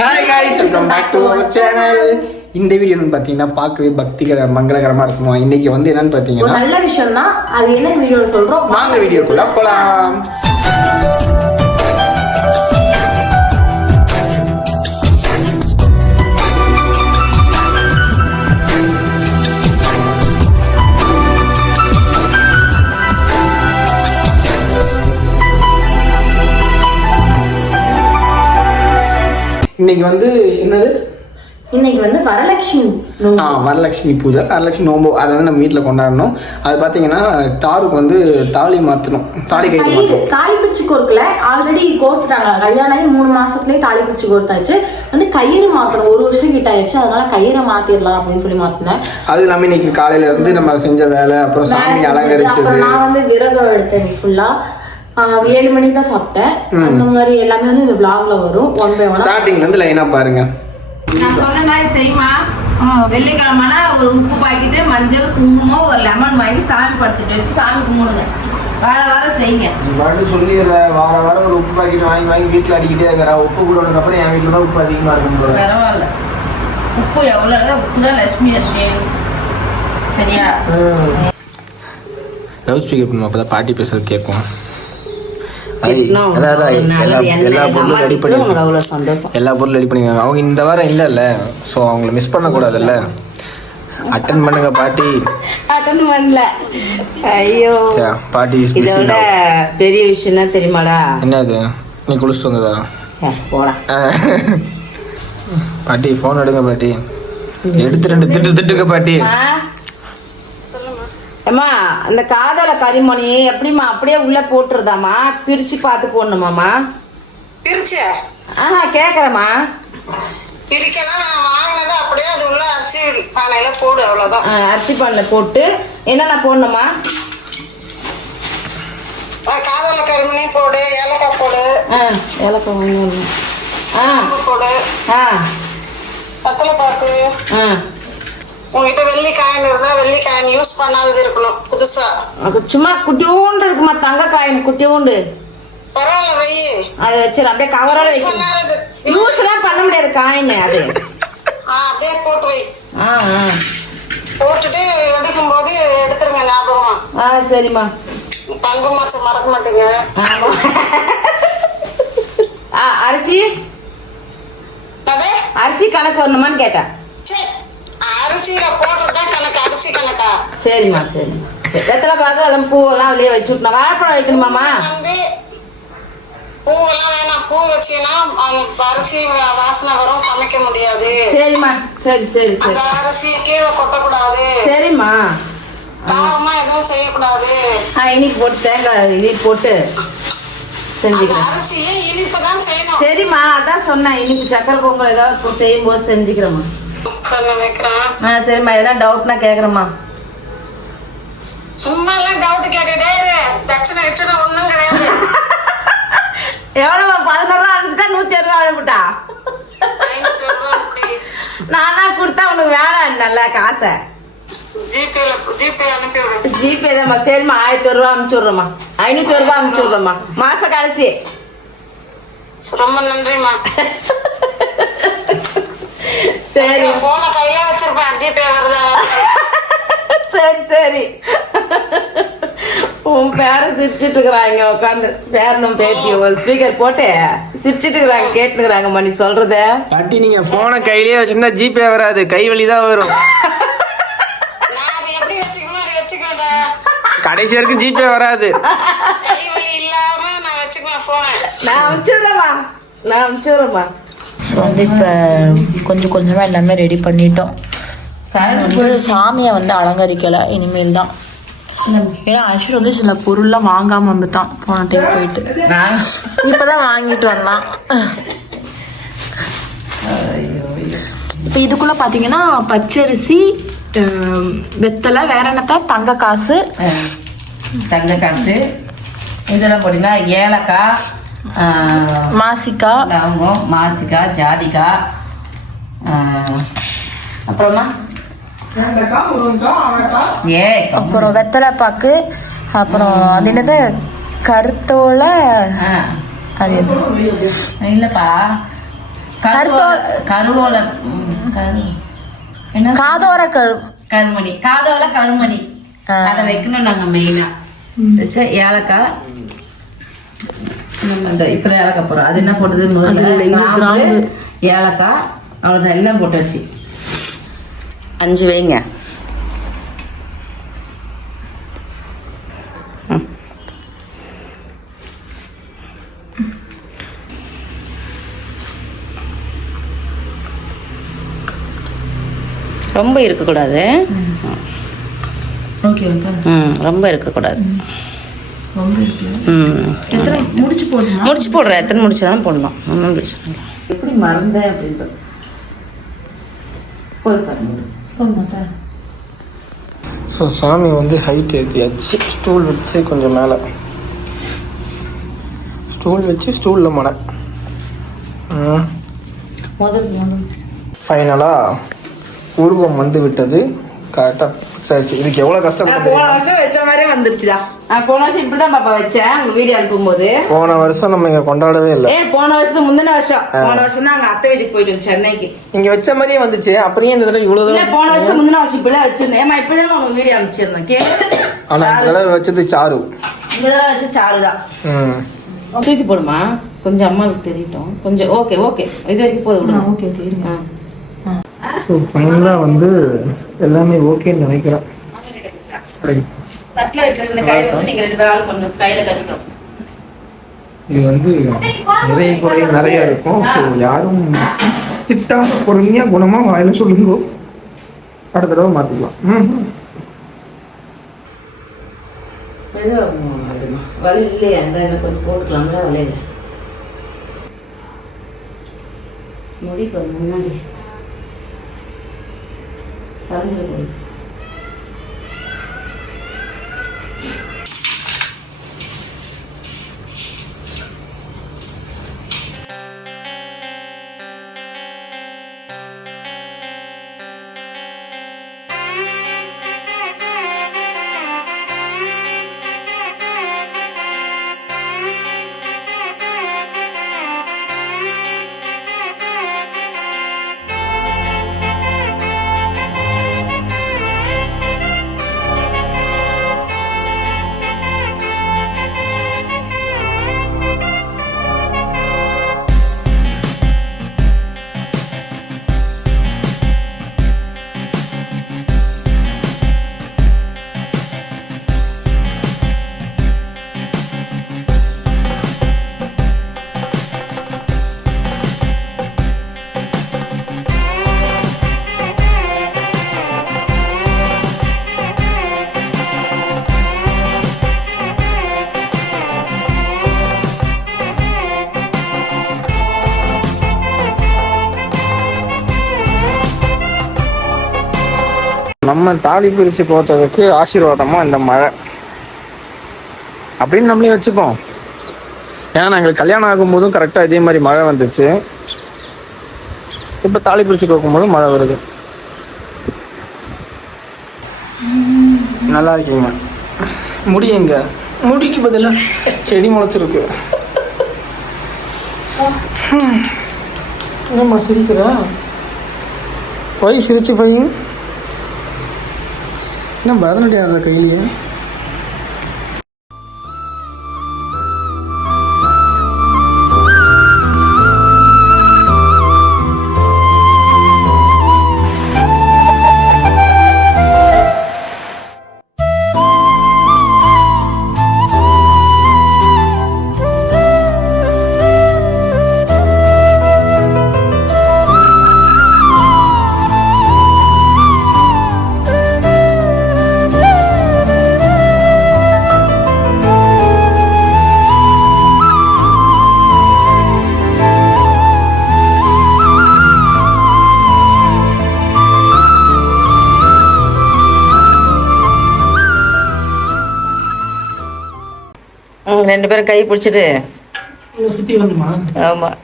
Hi guys welcome back to our channel இந்த video பார்த்தீங்கன்னா பார்க்கவே பக்திகர மங்களகரமாக இருக்குமா? இன்னைக்கு வந்து என்னன்னு பார்த்தீங்கன்னா நல்ல விஷயம் தான் அது என்ன வீடியோல சொல்றோம்? வாங்க வீடியோக்குள்ள போலாம். இன்னைக்கு வந்து என்னது? இன்னைக்கு வந்து வரலட்சுமி. ஆ வரலட்சுமி பூஜை. வரலட்சுமி நோம்பு. அதை வந்து நம்ம வீட்டில் கொண்டாடணும். அது பார்த்தீங்கன்னா தாருக்கு வந்து தாலி மாற்றணும் தாலி கயிறு மாற்றணும் தாலி பிரிச்சு கோர்க்கல. ஆல்ரெடி கோர்த்துட்டாங்க. கல்யாணம் ஆகி மூணு மாசத்துலயே தாலி பிரிச்சு கோர்த்தாச்சு. வந்து கயிறு மாத்தணும். ஒரு வருஷம் கிட்ட ஆயிடுச்சு. அதனால கயிறை மாத்திரலாம் அப்படின்னு சொல்லி மாத்தினேன். அது இல்லாமல் இன்னைக்கு காலையில இருந்து நம்ம செஞ்ச வேலை அப்புறம் சாமி. அலங்கரிச்சது. அப்புறம் நான் வந்து விரதம் எடுத்தேன் ஃபுல்லா ஏழு மணிக்கு தான் சாப்பிட்டேன். அந்த மாதிரி எல்லாமே வந்து இந்த vlogல வரும். ஒன் பை ஒன் ஸ்டார்டிங்ல இருந்து லைனா பாருங்க. நான் சொன்ன மாதிரி செய்யுமா வெள்ளிக்கிழமைனா ஒரு உப்பு பாக்கெட்டு மஞ்சள் குங்குமம் ஒரு லெமன் வாங்கி சாமி படுத்துட்டு வச்சு சாமி கும்பிடுங்க. வார வாரம் செய்யுங்க. நீ பாட்டு சொல்லிடுற. வார வாரம் ஒரு உப்பு பாக்கெட் வாங்கி வாங்கி வீட்டில் அடிக்கிட்டே இருக்கிற உப்பு கூட அப்புறம் என் வீட்டில் தான் உப்பு அதிகமாக இருக்கும் பரவாயில்ல. உப்பு எவ்வளோ உப்பு தான் லட்சுமி லட்சுமி சரியா? லவ் ஸ்பீக்கர் பண்ணுவோம் அப்போ தான் பாட்டி பேசுறது கேட்கும். எல்லா பொருளும் ரெடி பண்ணிருக்காங்க அவங்க இந்த வாரம் இல்லைல்ல ஸோ அவங்கள மிஸ் பண்ணக்கூடாதுல்ல. அட்டன் பண்ணுங்க பாட்டி. அட்டன் பண்ணல. ஐயோ. பாட்டி இதோட. பெரிய விஷயம் என்ன தெரியுமாடா? என்னது? நீ குளிச்சுட்டு வந்ததா? போடா. பாட்டி ஃபோன் எடுங்க பாட்டி. எடுத்து ரெண்டு திட்டு திட்டுங்க பாட்டி. அம்மா அந்த காதல கரிமணி எப்படிம்மா அப்படியே உள்ள போட்டுருதாம்மா? பிரிச்சு பார்த்து போடணுமாம்மா? பிரிச்ச? ஆஹா கேக்குறேம்மா. பிரிக்கலாம் நான் வாங்கினது அப்படியே அது உள்ள அரிசி பானையில போடு அவ்வளவுதான். ஆ, அரிசி பானில் போட்டு என்னென்ன போடணுமா? காதல கருமணி போடு ஏலக்காய் போடு. ஆ ஏலக்காய் வாங்கணும் ஆ. போடு. ஆ. பத்தலை பாக்கு. ஆ. உங்ககிட்ட வெள்ளி காயின் இருந்தா வெள்ளி காயின் யூஸ் பண்ணாதது இருக்கணும் புதுசா. அது சும்மா குட்டியோண்டு இருக்குமா தங்க காயின் குட்டியோண்டு பரவாயில்ல வை. அதை வச்சிடலாம் அப்படியே கவரோட வைக்கணும். யூஸ் எல்லாம் பண்ண முடியாது காயின் அது. அப்படியே போட்டு வை. ஆ ஆ. போட்டுட்டு எடுக்கும் போது எடுத்துருங்க ஞாபகமா. ஆ சரிம்மா. தங்க மாசம் மறக்க மாட்டீங்க. அரிசி? அரிசி கணக்கு வரணுமான்னு கேட்டேன். அரிசியில போடுறதுதான் கணக்கு அரிசி கணக்கா? சரிம்மா சரி. வெத்தலை பாக்கு எல்லாம் பூவெல்லாம் வெளியே வச்சு விட்டணும் வாழைப்பழம் வைக்கணுமாம்மா? வந்து பூவெல்லாம் வேணாம். பூ வச்சீங்கன்னா அந்த அரிசி வாசனை வரும் சமைக்க முடியாது. சரிம்மா சரி சரி சரி. அரிசி கீழே கொட்டக்கூடாது. சரிம்மா. காரமா எதுவும் செய்யக்கூடாது. ஆ இனிப்பு போட்டு தேங்காய் இனிப்பு போட்டு செஞ்சுக்கிறேன். சரிம்மா அதான் சொன்னேன். இனிப்பு சக்கரை பொங்கல் ஏதாவது இப்போ செய்யும்போது செஞ்சுக்கிறேம்மா. ஆ சரிம்மா எதனா டவுட்னா கேட்குறேம்மா சும்மா எல்லாம் டவுட் கேட்டுட்டே. தட்சணை வச்சுனா ஒண்ணும் கிடையாது. எவ்வளோம்மா பதினோரு ரூபா அனுப்பிட்டா நூற்றி அறுபது ரூபா அனுப்பிட்டா நானா கொடுத்தா உனக்கு வேணாம் நல்ல காசை. ஜிபே தான்மா. சரிம்மா ஆயிரத்தி ரூபா அனுப்பிச்சி விட்றேம்மா. ஐநூற்றி ரூபா அனுப்பிச்சி விட்றேம்மா. மாசம் கழிச்சு. ரொம்ப நன்றிம்மா. சரி. போன கையில வச்சிருப்பேன். ஜிபே வருதா. சரி சரி. உன் பேரை சிரிச்சிட்டு இருக்கிறாங்க உட்காந்து பேரனும் ஒரு ஸ்பீக்கர் போட்டு சிரிச்சிட்டு இருக்கிறாங்க கேட்டுக்கிறாங்க மணி சொல்றத. பாட்டி நீங்க போனை கையிலேயே வச்சிருந்தா ஜிபே வராது. கை வழி தான் வரும். கடைசி வரைக்கும் ஜிபே வராது. வலி நான் வச்சுக்குவேன் போனை நான் அனுப்பிச்சுடுறேம்மா நான் அனுப்பிச்சுடுறேம்மா ஸோ வந்து இப்போ கொஞ்சம் கொஞ்சமாக எல்லாமே ரெடி பண்ணிட்டோம். வந்து சாமியை வந்து அலங்கரிக்கலை. இனிமேல் தான் ஏன்னா அஸ்வர் வந்து சில பொருள்லாம் வாங்காமல் வந்துட்டான் போன டைம் போயிட்டு. இப்போ தான் வாங்கிட்டு வந்தான். இப்போ இதுக்குள்ளே பார்த்தீங்கன்னா பச்சரிசி வெத்தலை வேற என்னத்தா? தங்க காசு. தங்க காசு. இதெல்லாம் போட்டீங்கன்னா ஏலக்காய் மாசிக்காய் லவங்கம் மாசிக்காய் ஜாதிக்காய் அப்புறமா? ஏ அப்புறம் வெத்தலை பாக்கு அப்புறம் அது என்னது? கருத்தோலை அது இல்லைப்பா. கருவோல கருவோல காதோர கரு கருமணி. காதோல கருமணி. அதை வைக்கணும் நாங்க மெயினா ஏலக்காய் நம்ம இந்த இப்பதான் ஏலக்காய் போடுறோம். அது என்ன கிராம்பு. ஏலக்காய் அவ்வளோதான் எல்லாம் போட்டாச்சு. அஞ்சு வைங்க. ரொம்ப இருக்கக்கூடாது. ம் ரொம்ப இருக்கக்கூடாது. முடிச்சு போடணும்? முடிச்சு போடுறேன். எத்தனை முடிச்சாலும் போடலாம். ஒன்றும் பிரச்சனை இல்லை. எப்படி மறந்தேன் அப்படின்ட்டு. போதும் சார். போதும் ஸோ சாமி வந்து ஹைட் ஏற்றியாச்சு ஸ்டூல் வச்சு கொஞ்சம் மேலே. ஸ்டூல் வச்சு ஸ்டூலில் முதல் ஃபைனலாக உருவம் வந்து விட்டது. கரெக்டாக ஃபிக்ஸ் ஆயிடுச்சு. இதுக்கு எவ்வளோ நான் கஷ்டப்பட்டு போன வருஷம் வச்ச மாதிரியே வந்துருச்சுடா. நான் போன வருஷம் இப்படிதான் பாப்பா வச்சேன். உங்க வீடியோ அனுப்பும்போது. போன வருஷம் நம்ம இங்கே கொண்டாடவே இல்லை. ஏ போன வருஷத்துக்கு முந்தின வருஷம். போன வருஷம் தான் அங்க அத்தை வீட்டுக்கு போயிட்டு சென்னைக்கு. இங்கே வச்ச மாதிரியே வந்துச்சு. அப்படியே இந்த தடவை இவ்வளோ இல்ல தூரம் போன வருஷம் முந்தின வருஷம் இப்படிதான் வச்சிருந்தேன். ஏமா இப்படிதான் உனக்கு வீடியோ அனுப்பிச்சிருந்தேன். கேளு. ஆனால் இந்த தடவை வச்சது சாரு. இந்த தடவை வச்சு சாருதான் ம். தூக்கி போடுமா? கொஞ்சம் அம்மாவுக்கு தெரியட்டும். கொஞ்சம் ஓகே ஓகே. இது வரைக்கும் போதும் விடுங்க ஓகே ஓகே ஸோ ஃபைனலாக வந்து எல்லாமே ஓகேன்னு நினைக்கிறேன். தட்டில் வைக்கிற கையில வந்து நீங்க ரெண்டு பேரும் பண்ணுங்க கையில கட்டிக்கும் இது வந்து நிறைய குறை நிறைய இருக்கும். ஸோ யாரும் திட்டாம பொறுமையாக குணமாக வாயில சொல்லுங்க. அடுத்த தடவை மாற்றிக்கலாம் ம் மெதுவா போடுமா. வலி இல்லையா. இந்த எனக்கு கொஞ்சம் போட்டுக்கலாம்ல வலையில. முடி முன்னாடி. கலைஞ்சிட போகுது. நம்ம தாலி பிரித்து கோத்ததுக்கு ஆசீர்வாதமாக இந்த மழை. அப்படின்னு நம்மளே வச்சுப்போம். ஏன்னா நாங்கள் கல்யாணம் ஆகும்போதும் கரெக்டாக இதே மாதிரி மழை வந்துச்சு. இப்போ தாலி பிரித்து கோக்கும்போதும் மழை வருது. நல்லா இருக்கீங்க. முடியுங்க முடிக்கு பதிலாக செடி முளைச்சிருக்கு. என்னம்மா சிரிக்கிறா? போய் சிரிச்சு போய். என்ன பரதநாட்டியம் ஆடுற கையிலேயே ரெண்டு பேரும் கை பிடிச்சிட்டு. சுற்றி வந்துமா ஆமாம்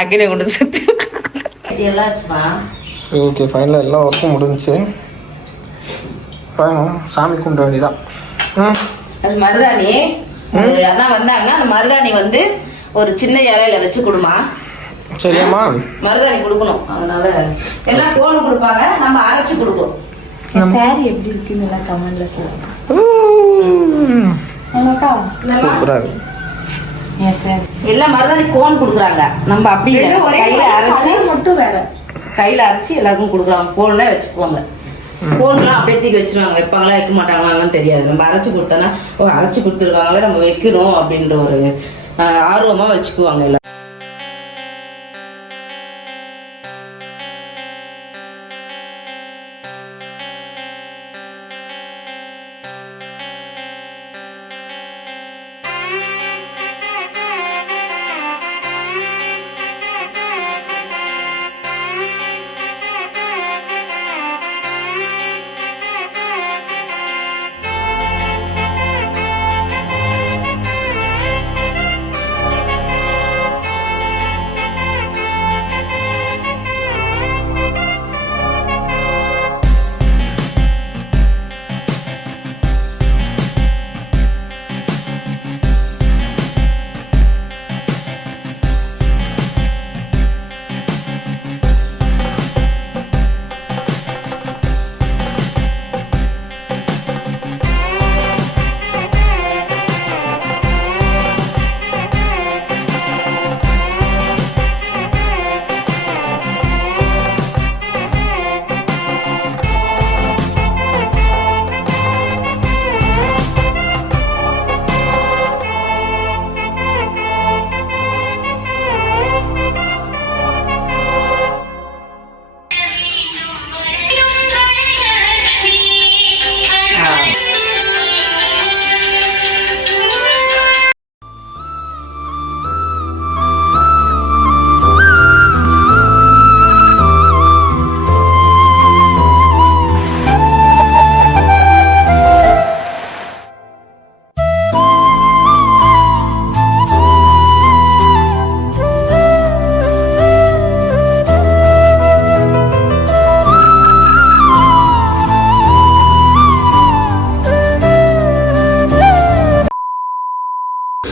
அக்னி கொண்டு சுற்றி ஓகே ஃபைனலாக எல்லா ஒர்க்கும் முடிஞ்சுச்சு. பாருங்க சாமி கும்பிட வேண்டியதான் அது மருதாணி. அண்ணா வந்தாங்கன்னா அந்த மருதாணி வந்து ஒரு சின்ன இலையில வச்சு கொடுமா. சரியாம்மா மருதாணி கொடுக்கணும். அதனால எல்லாம் கோன் கொடுப்பாங்க. நம்ம அரைச்சு கொடுப்போம். சாரி எப்படி இருக்குன்னு எல்லாம் கமெண்ட்ல சொல்லுங்க. ஊம். ஆமாக்கா சூப்பரா இருக்கு. என் சாரி எல்லாம் மருதாணி கோன் கொடுக்குறாங்க. நம்ம அப்படி கையில அரைச்சு மட்டும் வேற. கையில அரைச்சு எல்லாருக்கும் கொடுக்குறாங்க. கோன்ல வச்சுக்குவாங்க கோன்லாம் அப்படியே தூக்கி வச்சிருவாங்க. வைப்பாங்களா வைக்க மாட்டாங்களான்னு தெரியாது. நம்ம அரைச்சு கொடுத்தோன்னா ஓ அரைச்சு கொடுத்துருக்காங்க நம்ம வைக்கணும் அப்படின்ற ஒரு ஆஹ், ஆர்வமா வச்சுக்குவாங்க எல்லாம்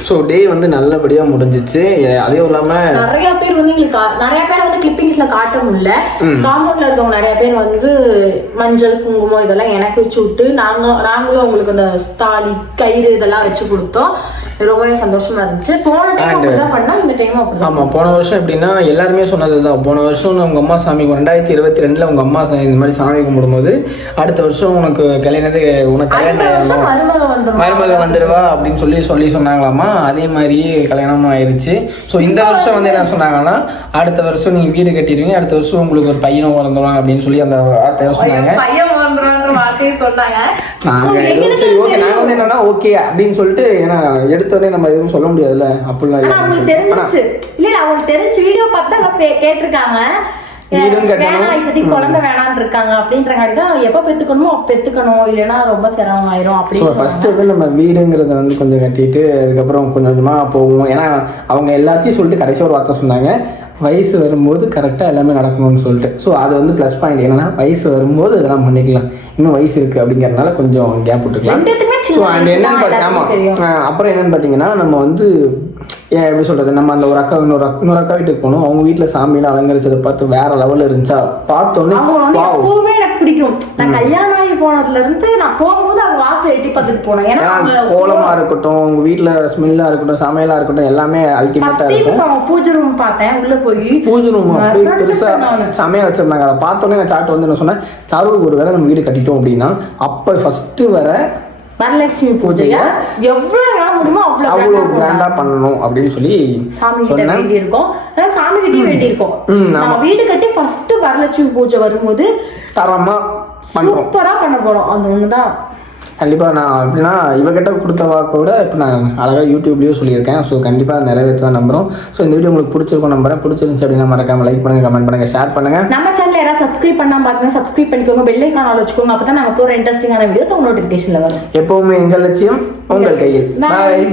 ஸோ டே வந்து நல்லபடியாக முடிஞ்சிச்சு. அதுவும் இல்லாமல் நிறைய பேர் வந்து எங்களுக்கு நிறைய பேர் வந்து கிளிப்பிங்ஸ்ல காட்ட முடியல. காம்பவுண்ட்ல இருக்கவங்க நிறைய பேர் வந்து மஞ்சள் குங்குமம் இதெல்லாம் எனக்கு வச்சு விட்டு நாங்க நாங்களும் அவங்களுக்கு அந்த தாலி கயிறு இதெல்லாம் வச்சு கொடுத்தோம். ரொம்பவே சந்தோஷமா இருந்துச்சு. போன டைம் அப்படிதான் பண்ணோம். இந்த டைம் அப்படிதான் ஆமாம் போன வருஷம் எப்படின்னா எல்லாருமே சொன்னது தான் போன வருஷம் உங்க அம்மா சாமி ரெண்டாயிரத்தி இருபத்தி ரெண்டில் உங்கள் அம்மா சா- இந்த மாதிரி சாமி கும்பிடும்போது அடுத்த வருஷம் உனக்கு கல்யாணத்து உனக்கு கல்யாணம் மருமக வந்துடுவா அப்படின்னு சொல்லி சொல்லி சொன்னாங்களாமா அதே மாதிரி கல்யாணமும் ஆயிருச்சு. ஸோ இந்த வருஷம் வந்து என்ன சொன்னாங்கன்னா அடுத்த வருஷம் நீங்கள் வீடு கட்டிடுவீங்க அடுத்த வருஷம் உங்களுக்கு ஒரு பையனும் பிறந்துடும் அப்படின்னு சொல்லி அந்த வார்த்தையை சொன்னாங்க. வார்த்தையை சொன்னாங்க. வந்து என்னன்னா ஓகே அப்படின்னு சொல்லிட்டு ஏன்னா எடுத்தோடனே நம்ம எதுவும் சொல்ல முடியாதுல்ல. அப்படிலாம் ஆனா அவங்களுக்கு தெரிஞ்சிச்சு. இல்ல இல்ல அவங்களுக்கு தெரிஞ்சு வீடியோ பார்த்து அவங்க கேட்டிருக்காங்க. வேணாம் இப்போதைக்கு குழந்தை வேணாம்னு இருக்காங்க அப்படின்றங்காடி தான் எப்ப பெத்துக்கணுமோ பெத்துக்கணும். இல்லைன்னா ரொம்ப சிரமம் ஆயிரும் அப்படின்னு ஃபர்ஸ்ட் வந்து நம்ம வீடுங்கிறத வந்து கொஞ்சம் கட்டிட்டு அதுக்கப்புறம் கொஞ்சம் கொஞ்சமாக போவோம். ஏன்னா அவங்க எல்லாத்தையும் சொல்லிட்டு கடைசி ஒரு வார்த்தை சொன்னாங்க. வயசு வரும்போது கரெக்டாக எல்லாமே நடக்கணும்னு சொல்லிட்டு. ஸோ அது வந்து ப்ளஸ் பாயிண்ட் என்னன்னா வயசு வரும்போது இதெல்லாம் பண்ணிக்கலாம். இன்னும் வயசு இருக்குது அப்படிங்கறதுனால கொஞ்சம் கேப் விட்டுக்கலாம். ஸோ அண்ட் என்னன்னு ஆமாம். அப்புறம் என்னன்னு பார்த்தீங்கன்னா நம்ம வந்து ஏன் எப்படி சொல்கிறது நம்ம அந்த ஒரு அக்கா இன்னொரு அக்கா- இன்னொரு அக்கா வீட்டுக்கு போனோம். அவங்க வீட்டில் சாமியில் அலங்கரிச்சதை பார்த்து வேற லெவலில் இருந்துச்சா? பார்த்தோன்னே அவங்க எப்பவுமே எனக்கு பிடிக்கும். நான் கல்யாணம் ஆகி போனதுல இருந்து நான் போகும்போது அவங்க வாசல் எட்டி பார்த்துட்டு போனேன். ஏன்னா அவங்க கோலமா இருக்கட்டும் உங்க வீட்ல ஸ்மெல்லா இருக்கட்டும் சமையலா இருக்கட்டும் எல்லாமே அல்டிமேட்டா இருக்கும். அவங்க பூஜை ரூம் பார்த்தேன். உள்ள போய் பூஜை ரூம் அப்படியே பெருசா நானு. செமையா வச்சிருந்தாங்க. அதை பார்த்தோன்னே நான் சாட்டு வந்து என்ன சொன்னேன்? சாருக்கு ஒரு வேளை நம்ம வீடு கட்டிட்டோம் அப்படின்னா அப்ப ஃபர்ஸ்ட் வர வரலட்சுமி பூஜைய? எவ்வளவு நாள் முடியுமோ அவ்வளவு அவ்வளோ grand ஆ கிராண்டா. பண்ணணும் அப்படின்னு சொல்லி சாமி கிட்ட வேண்டி இருக்கோம் சாமி கிட்டயும் வேண்டி இருக்கோம். நம்ம வீடு கட்டி ஃபர்ஸ்ட் வரலட்சுமி பூஜை வரும்போது தரமா சூப்பரா பண்ண போறோம். அது ஒண்ணுதான். கண்டிப்பா நான் எப்படின்னா இவகிட்ட கொடுத்த வாக்கு கூட இப்போ நான் அழகா யூடியூப்லயும் சொல்லியிருக்கேன். ஸோ கண்டிப்பா அதை நிறைவேற்றுவேன் நம்புறோம். ஸோ இந்த வீடியோ உங்களுக்கு பிடிச்சிருக்கும் நம்புறேன். பிடிச்சிருந்துச்சு அப்படின்னா மறக்காம லைக் பண்ணுங்க கமெண்ட் பண்ணுங்க ஷேர் பண்ணுங்க. நம்ம சேனல் யாராவது சப்ஸ்கிரைப் பண்ணாம பார்த்தீங்கன்னா சப்ஸ்கிரைப் பண்ணிக்கோங்க. பெல் ஐக்கான் வச்சுக்கோங்க. அப்பதான் நாங்க போற இன்ட்ரெஸ்டிங்கான வீடியோஸ் உங்க நோட்டிபிகேஷன்ல வரும். எப்பவுமே எங்கள் லட்சியம் உங்கள் கையில். பாய்